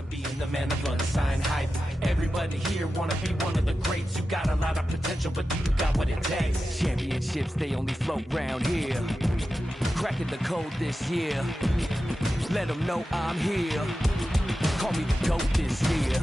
to being the man of unsigned hype. Everybody here wanna be one of the greats. You got a lot of potential, but do you got what it takes? Championships, they only float round here. Cracking the code this year. Let them know I'm here. Call me the GOAT this year.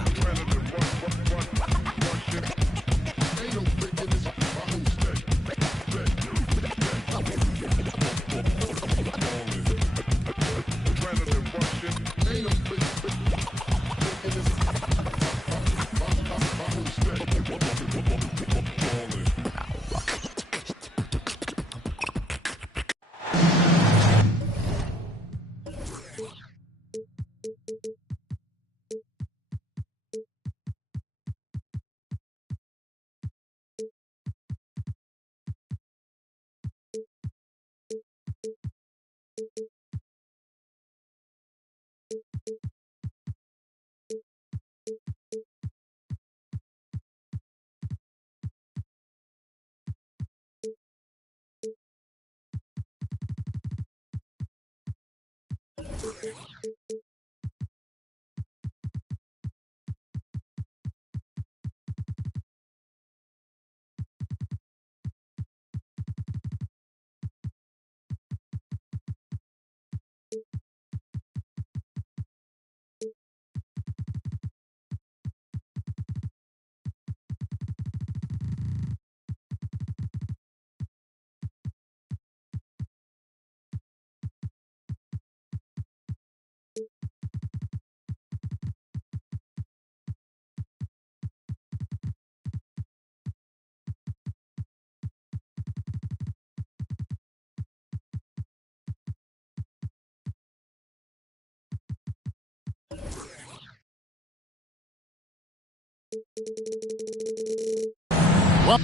Well,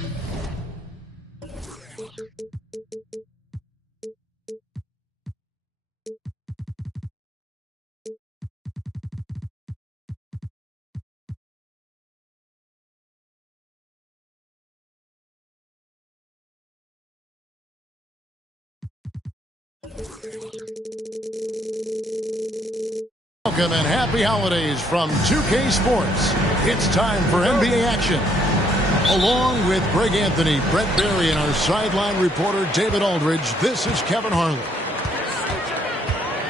welcome and happy holidays from 2K Sports. It's time for NBA action. Along with Greg Anthony, Brett Berry, and our sideline reporter David Aldridge, this is Kevin Harlan.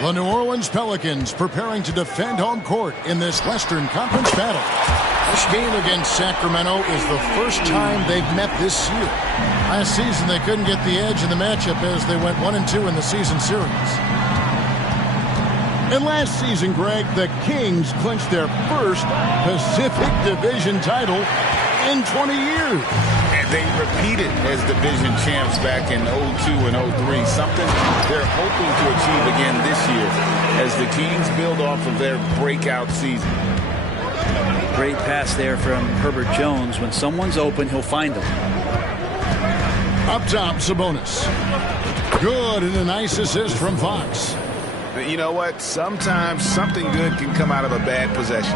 The New Orleans Pelicans preparing to defend home court in this Western Conference battle. This game against Sacramento is the first time they've met this year. Last season, they couldn't get the edge in the matchup as they went 1-2 in the season series. And last season, Greg, the Kings clinched their first Pacific Division title in 20 years. And they repeated as division champs back in 02 and 03, something they're hoping to achieve again this year as the Kings build off of their breakout season. Great pass there from Herbert Jones. When someone's open, he'll find them. Up top, Sabonis. Good, and a nice assist from Fox. But you know what? Sometimes something good can come out of a bad possession.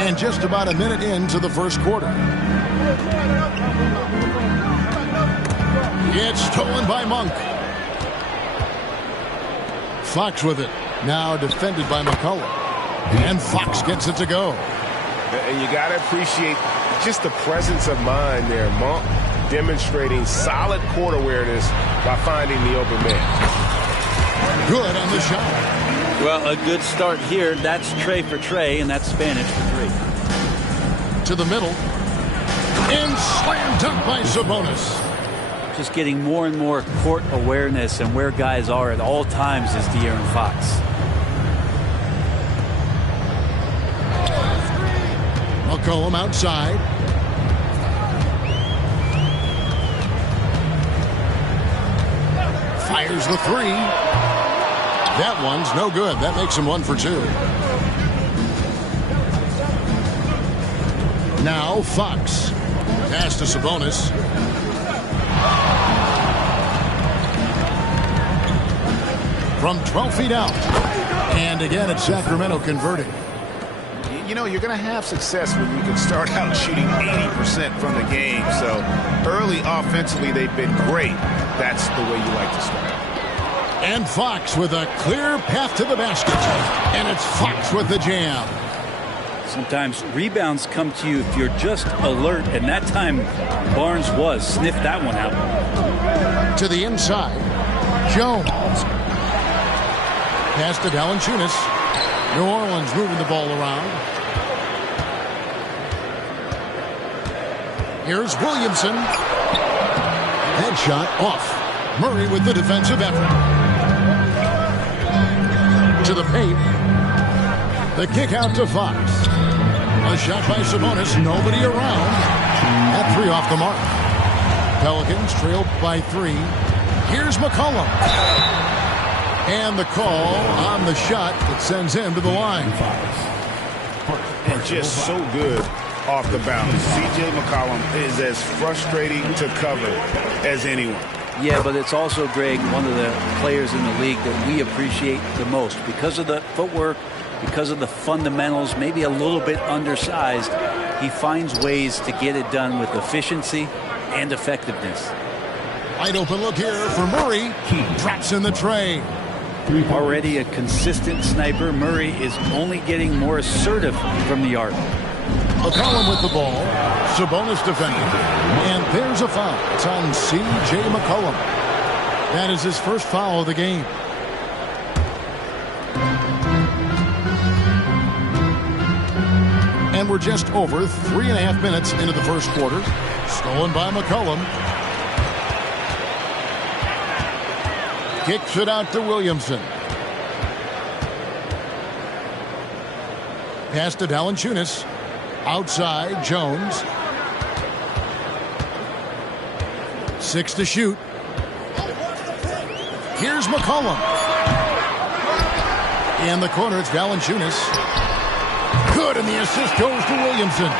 And just about a minute into the first quarter. It's stolen by Monk. Fox with it. Now defended by McCullough. And Fox gets it to go. And you got to appreciate just the presence of mind there. Monk demonstrating solid court awareness by finding the open man. Good on the shot. Well, a good start here. That's Trey for Trey, and that's Spanish for 3. To the middle. And slam dunk by Sabonis. Just getting more and more court awareness and where guys are at all times is De'Aaron Fox. McCollum outside. Fires the 3. That one's no good. That makes him 1 for 2. Now Fox. Pass to Sabonis. From 12 feet out. And again, it's Sacramento converting. You know, you're going to have success when you can start out shooting 80% from the game. So early offensively, they've been great. That's the way you like to start. And Fox with a clear path to the basket. And it's Fox with the jam. Sometimes rebounds come to you if you're just alert, and that time Barnes was. Sniffed that one out. To the inside, Jones. Pass to Valanciunas. New Orleans moving the ball around. Here's Williamson. Headshot off. Murray with the defensive effort. To the paint. The kick out to Fox. A shot by Sabonis. Nobody around. That three off the mark. Pelicans trailed by 3. Here's McCollum. And the call on the shot that sends him to the line. And just so good off the bounce. C.J. McCollum is as frustrating to cover as anyone. Yeah, but it's also, Greg, one of the players in the league that we appreciate the most because of the footwork, because of the fundamentals, maybe a little bit undersized. He finds ways to get it done with efficiency and effectiveness. Wide open look here for Murray. He drops in the tray. Already a consistent sniper, Murray is only getting more assertive from the arc. McCollum with the ball. Sabonis defending. And there's a foul. It's on C.J. McCollum. That is his first foul of the game. And we're just over 3.5 minutes into the first quarter. Stolen by McCollum. Kicks it out to Williamson. Pass to Valanciunas. Outside, Jones. 6 to shoot. Here's McCollum. In the corner, it's Valanciunas. Good, and the assist goes to Williamson.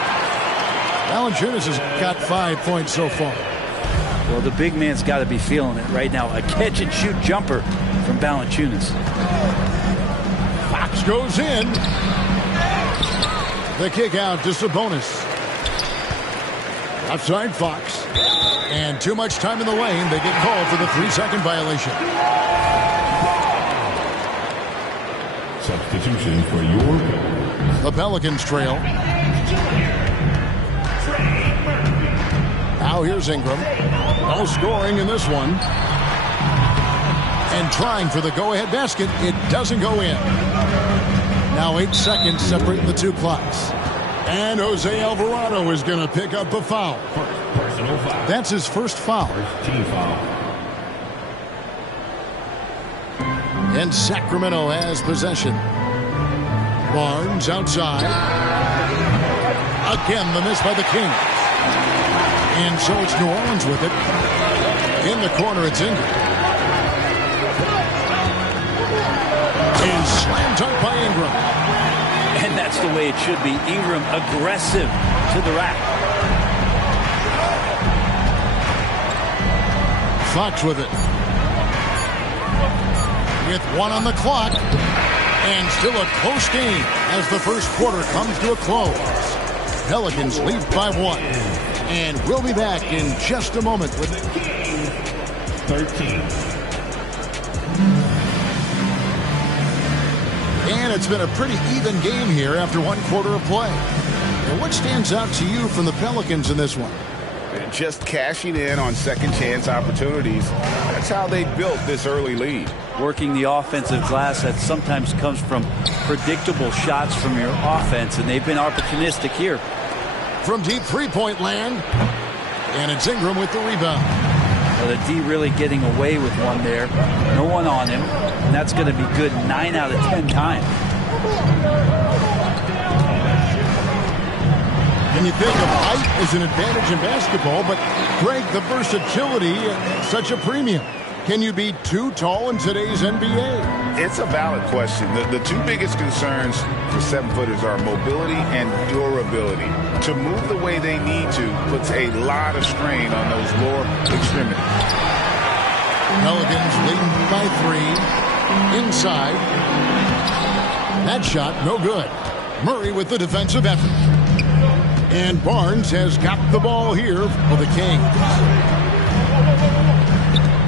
Valanciunas has got 5 points so far. Well, the big man's got to be feeling it right now. A catch-and-shoot jumper from Valanciunas. Fox goes in. The kick out to Sabonis. Outside Fox. And too much time in the lane. They get called for the 3-second violation. Substitution for your... The Pelicans trail. Now here's Ingram. No scoring in this one. And trying for the go-ahead basket. It doesn't go in. Now 8 seconds separate the two clocks. And Jose Alvarado is going to pick up a foul. Personal foul. That's his first foul. First team foul. And Sacramento has possession. Barnes outside. Again, the miss by the Kings. And so it's New Orleans with it. In the corner, it's Ingram. And slam dunk by Ingram. And that's the way it should be. Ingram aggressive to the rack. Fox with it. With 1 on the clock. And still a close game as the first quarter comes to a close. Pelicans lead by 1. And we'll be back in just a moment with 13. And it's been a pretty even game here after 1 quarter of play. And what stands out to you from the Pelicans in this one? Just cashing in on second chance opportunities. That's how they built this early lead. Working the offensive glass that sometimes comes from predictable shots from your offense, and they've been opportunistic here. From deep three-point land. And it's Ingram with the rebound. Well, the D really getting away with one there. No one on him. And that's going to be good 9 out of 10 times. And you think of height as an advantage in basketball, but Greg, the versatility at such a premium. Can you be too tall in today's NBA? It's a valid question. The two biggest concerns for 7-footers are mobility and durability. To move the way they need to puts a lot of strain on those lower extremities. Pelicans leading by 3. Inside. That shot, no good. Murray with the defensive effort. And Barnes has got the ball here for the Kings.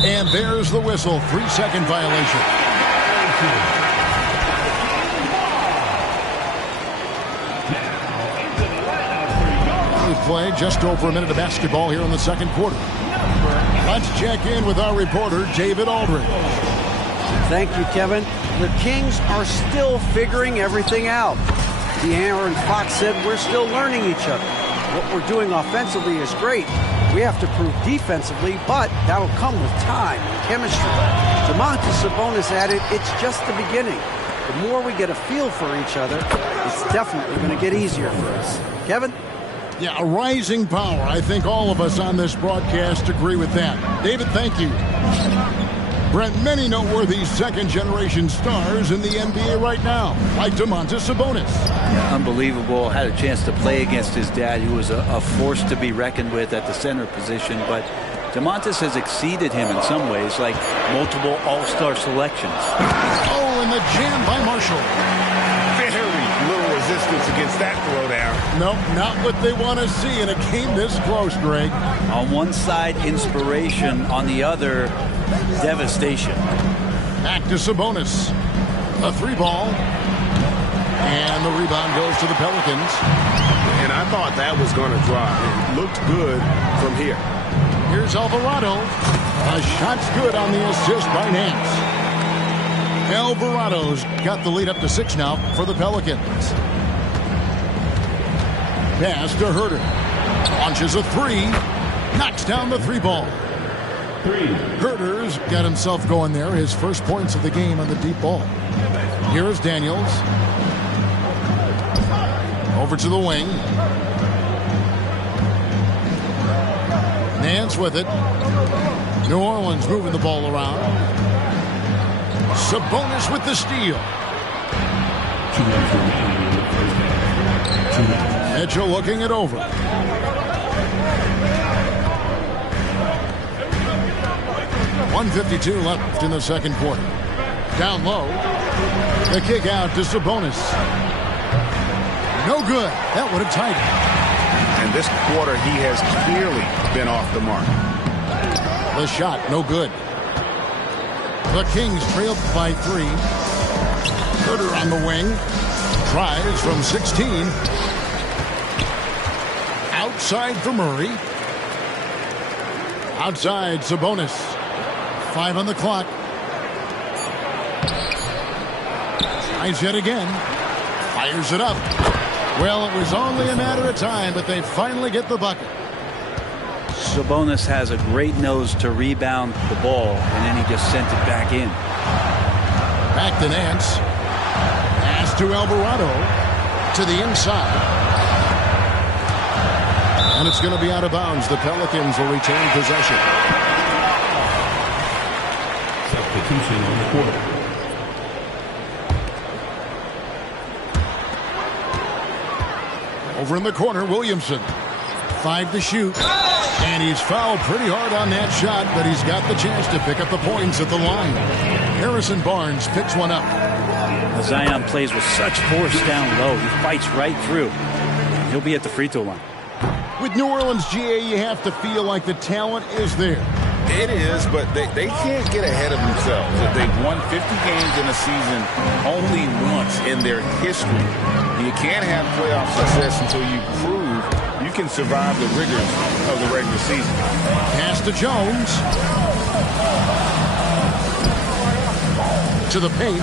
And there's the whistle. 3-second violation. We play just over a minute of basketball here in the second quarter. Let's check in with our reporter, David Aldridge. Thank you, Kevin. The Kings are still figuring everything out. De'Aaron Fox said we're still learning each other. What we're doing offensively is great. We have to prove defensively, but that'll come with time and chemistry. Domantas Sabonis added, it's just the beginning. The more we get a feel for each other, it's definitely going to get easier for us. Kevin? Yeah, a rising power. I think all of us on this broadcast agree with that. David, thank you. Brent, many noteworthy second-generation stars in the NBA right now, like Domantas Sabonis. Unbelievable. Had a chance to play against his dad, who was a force to be reckoned with at the center position. But Domantas has exceeded him in some ways, like multiple all-star selections. Oh, and the jam by Marshall. Very little resistance against that throwdown. Nope, not what they want to see in a game this close, Greg. On one side, inspiration. On the other, devastation. Back to Sabonis. A 3-ball. And the rebound goes to the Pelicans. And I thought that was going to drop. It looked good from here. Here's Alvarado. A shot's good on the assist by Nance. Alvarado's got the lead up to 6 now for the Pelicans. Pass to Herter. Launches a 3. Knocks down the 3-ball. Herter's got himself going there. His first points of the game on the deep ball. Here is Daniels. Over to the wing. Nance with it. New Orleans moving the ball around. Sabonis with the steal. Mitchell looking it over. .152 left in the second quarter. Down low. The kick out to Sabonis. No good. That would have tied it. And this quarter, he has clearly been off the mark. The shot, no good. The Kings trailed by 3. Herter on the wing. Tries from 16. Outside for Murray. Outside, Sabonis. 5 on the clock. Tries yet again. Fires it up. Well, it was only a matter of time, but they finally get the bucket. Sabonis has a great nose to rebound the ball, and then he just sent it back in. Back to Nance. Pass to Alvarado. To the inside. And it's going to be out of bounds. The Pelicans will retain possession. Substitution on the court. Over in the corner, Williamson. 5 to shoot. And he's fouled pretty hard on that shot, but he's got the chance to pick up the points at the line. Harrison Barnes picks one up. Zion plays with such force down low. He fights right through. He'll be at the free throw line. With New Orleans, GA, you have to feel like the talent is there. It is, but they can't get ahead of themselves. They've won 50 games in a season only once in their history. You can't have playoff success until you prove you can survive the rigors of the regular season. Pass to Jones. To the paint.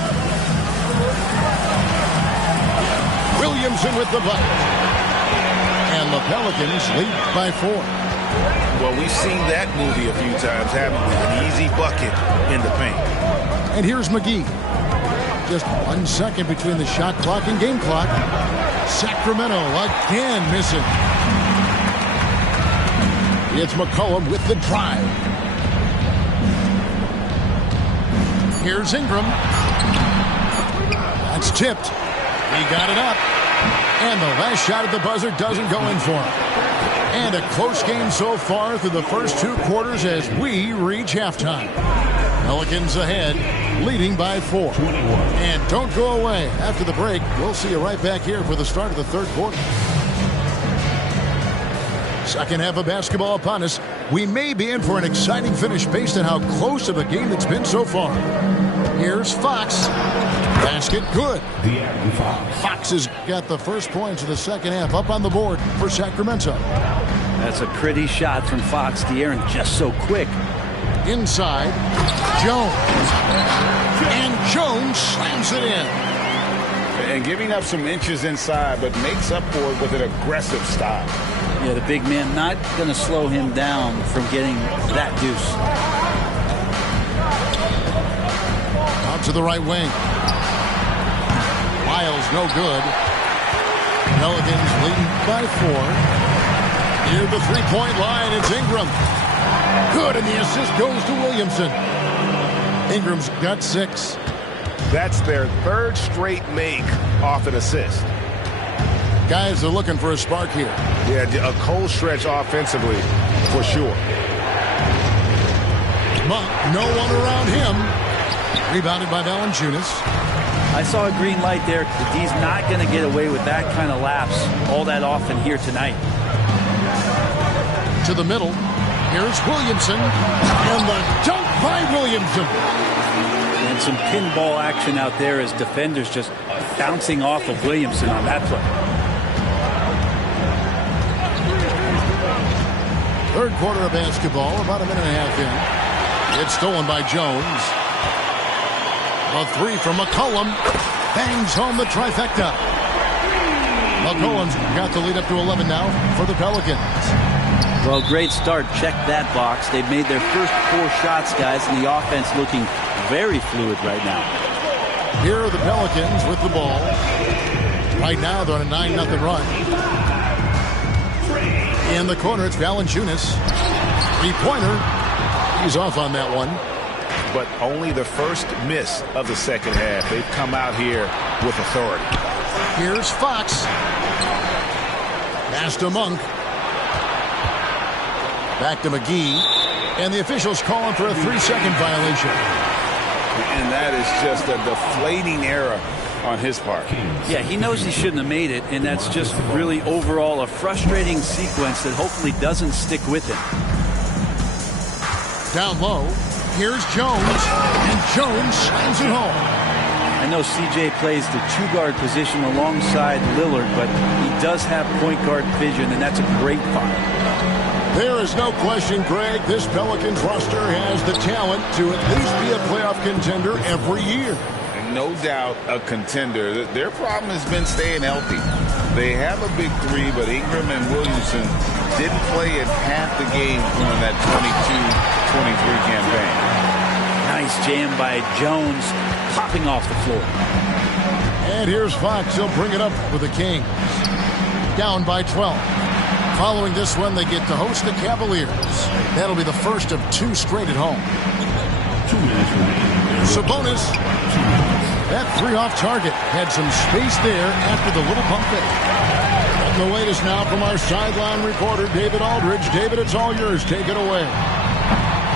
Williamson with the bucket. And the Pelicans lead by 4. Well, we've seen that movie a few times, haven't we? An easy bucket in the paint. And here's McGee. Just 1 second between the shot clock and game clock. Sacramento again missing. It's McCollum with the drive. Here's Ingram. That's tipped. He got it up. And the last shot at the buzzer doesn't go in for him. And a close game so far through the first 2 quarters as we reach halftime. Pelicans ahead, leading by 4. And don't go away. After the break, we'll see you right back here for the start of the third quarter. Second half of basketball upon us. We may be in for an exciting finish based on how close of a game it's been so far. Here's Fox. Basket good. De'Aaron Fox. Fox has got the first points of the second half up on the board for Sacramento. That's a pretty shot from Fox. De'Aaron just so quick. Inside, Jones. And Jones slams it in. And giving up some inches inside, but makes up for it with an aggressive style. Yeah, the big man not going to slow him down from getting that deuce. Out to the right wing. Miles no good. Pelicans leading by 4. Near the three-point line, it's Ingram. Good, and the assist goes to Williamson. Ingram's got 6. That's their third straight make off an assist. Guys are looking for a spark here. Yeah, a cold stretch offensively, for sure. Monk, no one around him. Rebounded by Valanciunas. I saw a green light there. The D's not going to get away with that kind of lapse all that often here tonight. To the middle. Here's Williamson. And the dunk by Williamson. And some pinball action out there as defenders just bouncing off of Williamson on that play. Third quarter of basketball, about a minute and a half in. It's stolen by Jones. A 3 from McCollum. Bangs home the trifecta. McCollum's got the lead up to 11 now for the Pelicans. Well, great start. Check that box. They've made their first 4 shots, guys, and the offense looking very fluid right now. Here are the Pelicans with the ball. Right now, they're on a 9-0 run. In the corner, it's Valanciunas. Three-pointer. He's off on that one. But only the first miss of the second half. They've come out here with authority. Here's Fox. Pass to Monk. Back to McGee. And the officials calling for a 3-second violation. And that is just a deflating error on his part. Yeah, he knows he shouldn't have made it, and that's just really overall a frustrating sequence that hopefully doesn't stick with him. Down low, here's Jones, and Jones slams it home. I know CJ plays the 2-guard position alongside Lillard, but he does have point guard vision, and that's a great find. There is no question, Greg, this Pelicans roster has the talent to at least be a playoff contender every year. No doubt a contender. Their problem has been staying healthy. They have a big 3, but Ingram and Williamson didn't play in half the games during that 22-23 campaign. Nice jam by Jones, popping off the floor. And here's Fox. He'll bring it up with the Kings. Down by 12. Following this one, they get to host the Cavaliers. That'll be the first of 2 straight at home. 2 minutes remaining. Sabonis. That 3 off target. Had some space there after the little pump fake. And the latest now from our sideline reporter, David Aldridge. David, it's all yours. Take it away.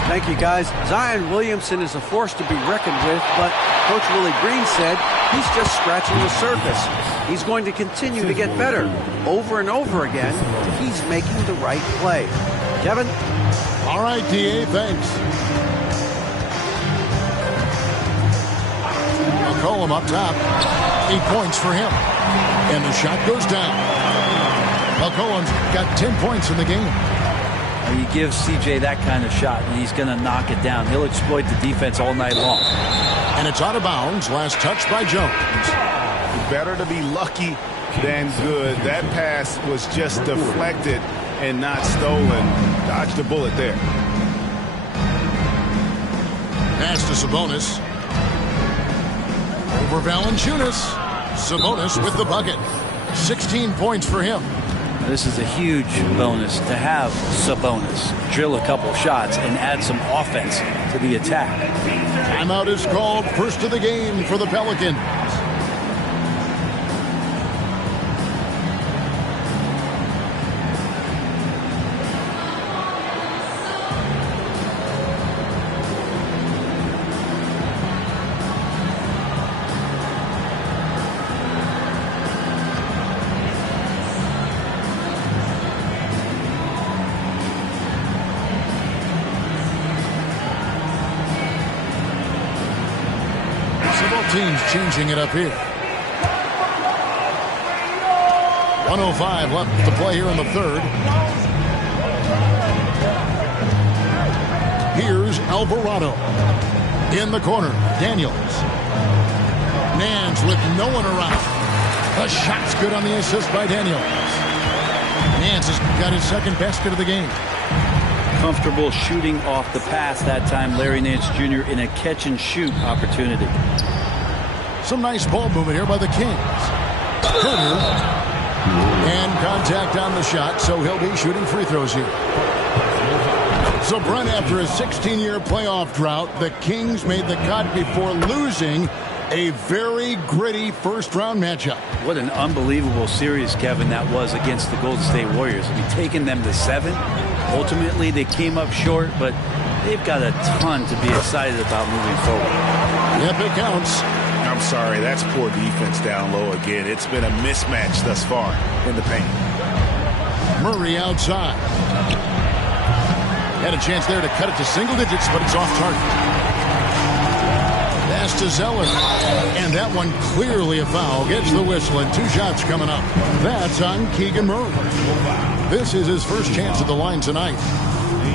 Thank you, guys. Zion Williamson is a force to be reckoned with, but Coach Willie Green said he's just scratching the surface. He's going to continue to get better. Over and over again, he's making the right play. Kevin? All right, D.A., thanks. McCollum up top. 8 points for him. And the shot goes down. McCollum's got 10 points in the game. You give CJ that kind of shot, and he's going to knock it down. He'll exploit the defense all night long. And it's out of bounds. Last touch by Jones. Better to be lucky than good. That pass was just deflected and not stolen. Dodged a bullet there. Pass to Sabonis. Over Valanciunas. Sabonis with the bucket. 16 points for him. This is a huge bonus to have Sabonis drill a couple shots and add some offense to the attack. Timeout is called. First of the game for the Pelicans. teams changing it up here. 1:05 left to play here in the third. Here's Alvarado. In the corner, Daniels. Nance with no one around. The shot's good on the assist by Daniels. Nance has got his second basket of the game. Comfortable shooting off the pass that time, Larry Nance Jr. in a catch-and-shoot opportunity. Some nice ball movement here by the Kings. Turner. And contact on the shot, so he'll be shooting free throws here. So, Brent, after a 16-year playoff drought, the Kings made the cut before losing a very gritty first-round matchup. What an unbelievable series, Kevin, that was against the Golden State Warriors. I mean, taking them to 7. Ultimately, they came up short, but they've got a ton to be excited about moving forward. Yep, it counts. I'm sorry, that's poor defense down low again. It's been a mismatch thus far in the paint. Murray outside. Had a chance there to cut it to single digits, but it's off target. Pass to Zeller. And that one clearly a foul. Gets the whistle and 2 shots coming up. That's on Keegan Murray. This is his first chance at the line tonight.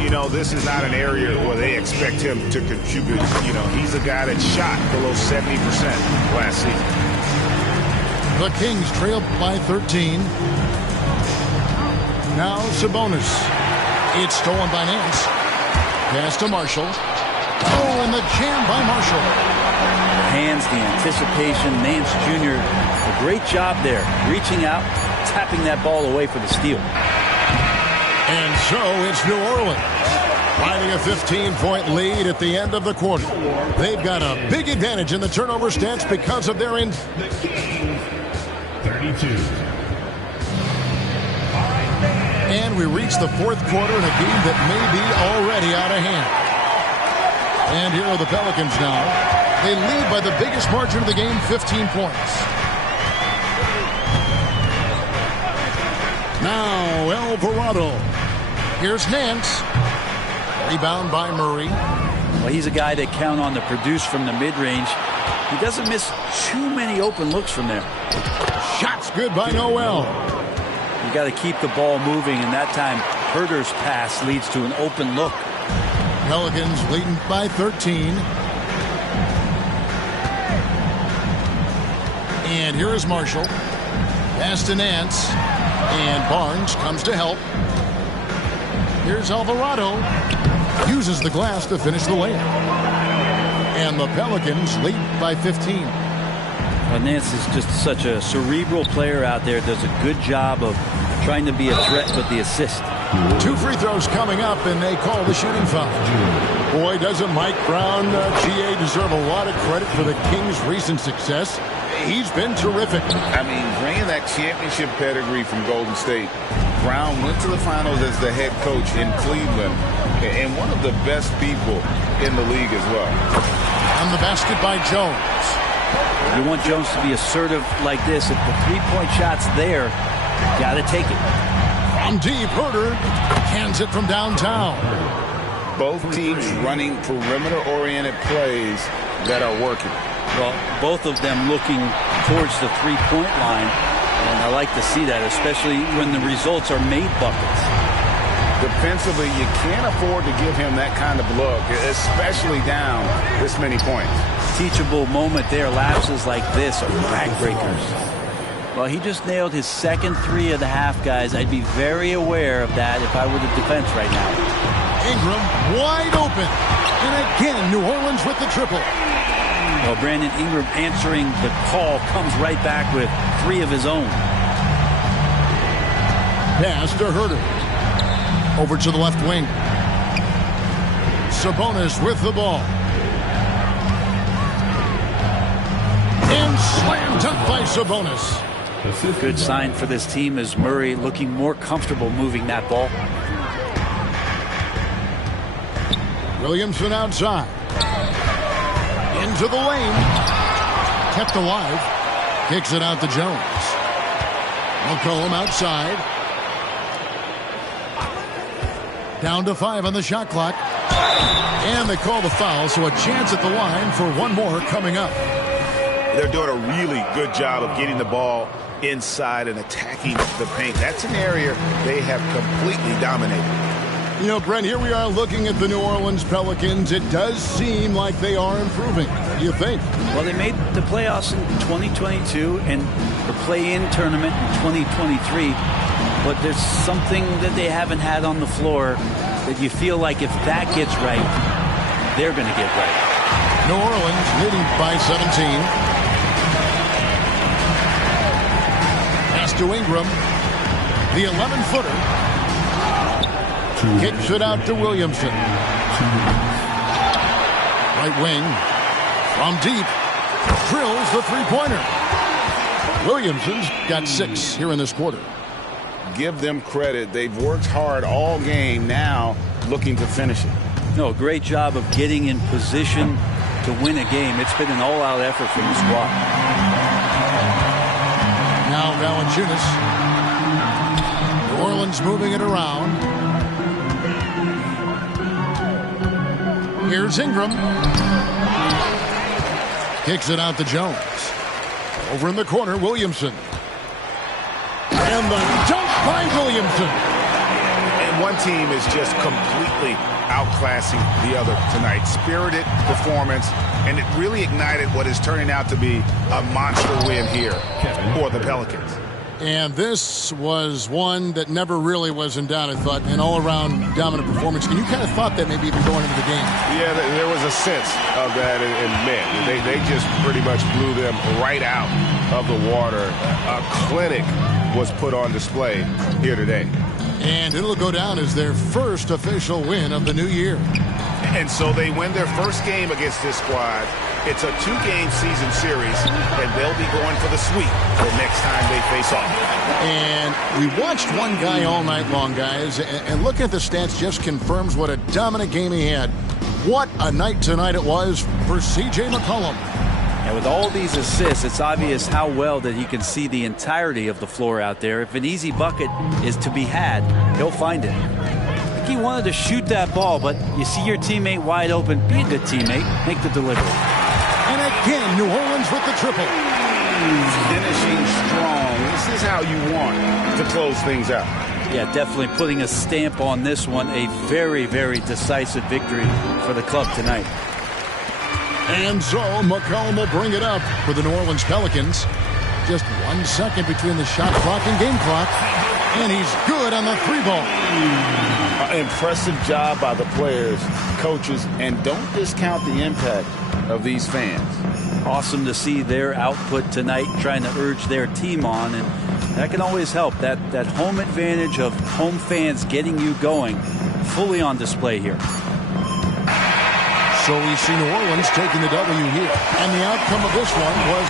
You know, this is not an area where they expect him to contribute. You know, he's a guy that shot below 70% last season. The Kings trail by 13. Now Sabonis. It's stolen by Nance. Pass to Marshall. Oh, and the jam by Marshall. The hands, the anticipation. Nance Jr., a great job there. Reaching out, tapping that ball away for the steal. And so it's New Orleans finding a 15-point lead at the end of the quarter. They've got a big advantage in the turnover stats because of their 32. And we reach the fourth quarter in a game that may be already out of hand. And here are the Pelicans now. They lead by the biggest margin of the game, 15 points. Now Alvarado. Here's Nance. Rebound by Murray. Well, he's a guy that count on to produce from the mid-range. He doesn't miss too many open looks from there. Shot's good by Noel. You got to keep the ball moving, and that time Herder's pass leads to an open look. Pelicans leading by 13. And here is Marshall. Pass to Nance. And Barnes comes to help. Here's Alvarado. Uses the glass to finish the layup. And the Pelicans lead by 15. Nance is just such a cerebral player out there. Does a good job of trying to be a threat with the assist. 2 free throws coming up, and they call the shooting foul. Boy, doesn't Mike Brown, GA, deserve a lot of credit for the Kings' recent success. He's been terrific. I mean, bringing that championship pedigree from Golden State. Brown went to the finals as the head coach in Cleveland, and one of the best people in the league as well. On the basket by Jones. You want Jones to be assertive like this. If the three-point shot's there, got to take it. From deep, Herder hands it from downtown. Both teams running perimeter-oriented plays that are working. Well, both of them looking towards the three-point line, and I like to see that, especially when the results are made buckets. Defensively, you can't afford to give him that kind of look, especially down this many points. Teachable moment there. Lapses like this are backbreakers. Well, he just nailed his second 3 of the half, guys. I'd be very aware of that if I were the defense right now. Ingram wide open. And again, New Orleans with the triple. Well, Brandon Ingram answering the call comes right back with 3 of his own. Pass to Herder. Over to the left wing. Sabonis with the ball. And slam dunk by Sabonis. Good sign for this team as Murray looking more comfortable moving that ball. Williamson outside. Into the lane. Kept alive. Kicks it out to Jones. McCollum outside. Down to 5 on the shot clock. And they call the foul, so a chance at the line for one more coming up. they're doing a really good job of getting the ball inside and attacking the paint. That's an area they have completely dominated. You know, Brent, here we are looking at the New Orleans Pelicans. It does seem like they are improving. What do you think? Well, they made the playoffs in 2022 and the play-in tournament in 2023. But there's something that they haven't had on the floor that you feel like if that gets right, they're going to get right. New Orleans leading by 17. Pass to Ingram. The 11-footer. Kicks it out to Williamson. Right wing. From deep. Drills the three-pointer. Williamson's got 6 here in this quarter. Give them credit. They've worked hard all game, now looking to finish it. No, great job of getting in position to win a game. It's been an all-out effort from the squad. Now Valanciunas. New Orleans moving it around. Here's Ingram. Kicks it out to Jones. Over in the corner, Williamson. And the dunk by Williamson. And one team is just completely outclassing the other tonight. Spirited performance, and it really ignited what is turning out to be a monster win here for the Pelicans. And this was one that never really was in doubt, I thought, an all-around dominant performance. And you kind of thought that maybe even going into the game. Yeah, there was a sense of that, and man, they just pretty much blew them right out of the water. A clinic was put on display here today. And it'll go down as their first official win of the new year. And so they win their first game against this squad. It's a 2-game season series, and they'll be going for the sweep the next time they face off. And we watched one guy all night long, guys, and looking at the stats just confirms what a dominant game he had. What a night tonight it was for C.J. McCollum. And with all these assists, it's obvious how well that he can see the entirety of the floor out there. If an easy bucket is to be had, he'll find it. I think he wanted to shoot that ball, but you see your teammate wide open, be a good teammate, make the delivery. And again, New Orleans with the triple. Finishing strong. This is how you want to close things out. Yeah, definitely putting a stamp on this one. A very, very decisive victory for the club tonight. And so McCollum will bring it up for the New Orleans Pelicans. Just 1 second between the shot clock and game clock. And he's good on the 3-ball. Impressive job by the players, coaches, and don't discount the impact of these fans. Awesome to see their output tonight, trying to urge their team on, and that can always help. That home advantage of home fans getting you going, fully on display here. So we see New Orleans taking the W here, and the outcome of this one was